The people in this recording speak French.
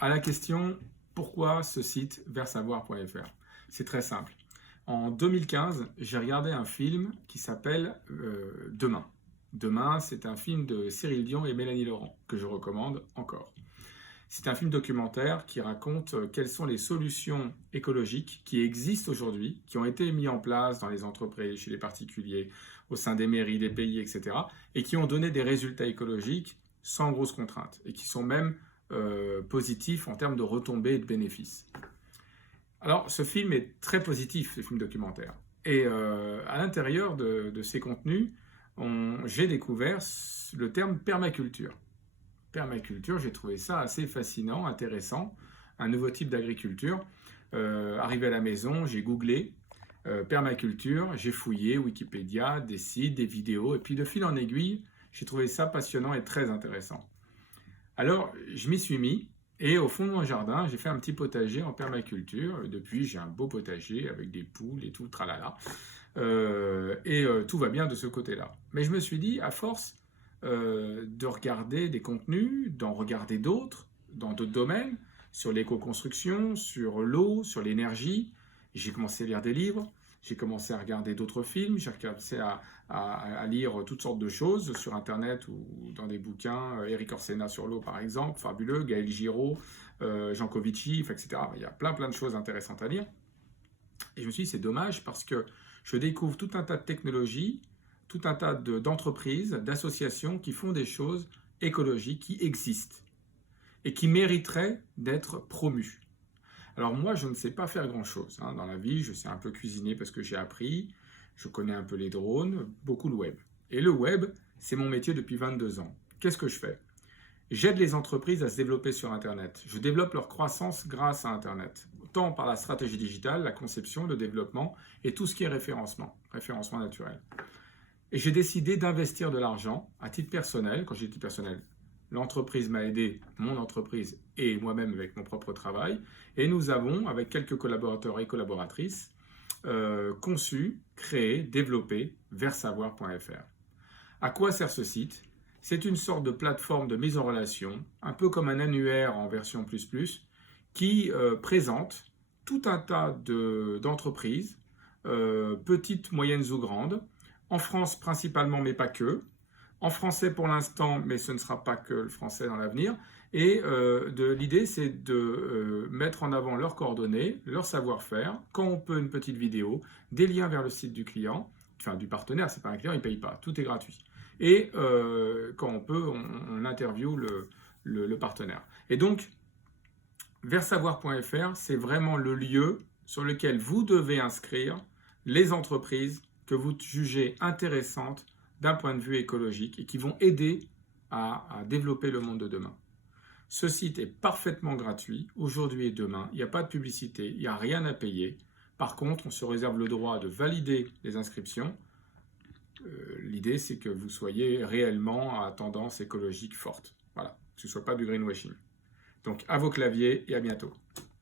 à la question « Pourquoi ce site versavoir.fr ?» C'est très simple. En 2015, j'ai regardé un film qui s'appelle Demain. Demain, c'est un film de Cyril Dion et Mélanie Laurent, que je recommande encore. C'est un film documentaire qui raconte quelles sont les solutions écologiques qui existent aujourd'hui, qui ont été mises en place dans les entreprises, chez les particuliers, au sein des mairies, des pays, etc. et qui ont donné des résultats écologiques sans grosses contraintes et qui sont même positifs en termes de retombées et de bénéfices. Alors, ce film est très positif, ce film documentaire. Et à l'intérieur de ces contenus, j'ai découvert le terme permaculture. Permaculture, j'ai trouvé ça assez fascinant, intéressant, un nouveau type d'agriculture. Arrivé à la maison, j'ai googlé permaculture, j'ai fouillé Wikipédia, des sites, des vidéos, et puis de fil en aiguille, j'ai trouvé ça passionnant et très intéressant. Alors, je m'y suis mis, et au fond de mon jardin, j'ai fait un petit potager en permaculture. Depuis, j'ai un beau potager avec des poules et tout, tralala. Tout va bien de ce côté-là. Mais je me suis dit, à force de regarder des contenus, d'en regarder d'autres, dans d'autres domaines, sur l'éco-construction, sur l'eau, sur l'énergie. J'ai commencé à lire des livres, j'ai commencé à regarder d'autres films, j'ai commencé à lire toutes sortes de choses sur Internet ou dans des bouquins, Erik Orsena sur l'eau par exemple, fabuleux, Gaël Giraud, Jean Covici, etc. Il y a plein de choses intéressantes à lire. Et je me suis dit, c'est dommage parce que je découvre tout un tas de technologies, tout un tas d'entreprises, d'associations qui font des choses écologiques qui existent et qui mériteraient d'être promues. Alors moi, je ne sais pas faire grand-chose dans la vie. Je sais un peu cuisiner parce que j'ai appris. Je connais un peu les drones, beaucoup le web. Et le web, c'est mon métier depuis 22 ans. Qu'est-ce que je fais? J'aide les entreprises à se développer sur Internet. Je développe leur croissance grâce à Internet, tant par la stratégie digitale, la conception, le développement et tout ce qui est référencement naturel. Et j'ai décidé d'investir de l'argent à titre personnel. Quand j'ai dit personnel, l'entreprise m'a aidé, mon entreprise et moi-même avec mon propre travail. Et nous avons, avec quelques collaborateurs et collaboratrices, conçu, créé, développé versavoir.fr. À quoi sert ce site? C'est une sorte de plateforme de mise en relation, un peu comme un annuaire en version ++, qui présente tout un tas d'entreprises, petites, moyennes ou grandes, en France principalement, mais pas que, en français pour l'instant, mais ce ne sera pas que le français dans l'avenir. Et l'idée, c'est de mettre en avant leurs coordonnées, leur savoir-faire, quand on peut une petite vidéo, des liens vers le site du client, enfin du partenaire, c'est pas un client, il ne paye pas, tout est gratuit. Et quand on peut, on interviewe le partenaire. Et donc, versavoir.fr, c'est vraiment le lieu sur lequel vous devez inscrire les entreprises que vous jugez intéressantes d'un point de vue écologique et qui vont aider à développer le monde de demain. Ce site est parfaitement gratuit, aujourd'hui et demain, il n'y a pas de publicité, il n'y a rien à payer. Par contre, on se réserve le droit de valider les inscriptions. L'idée, c'est que vous soyez réellement à tendance écologique forte. Voilà, que ce ne soit pas du greenwashing. Donc, à vos claviers et à bientôt.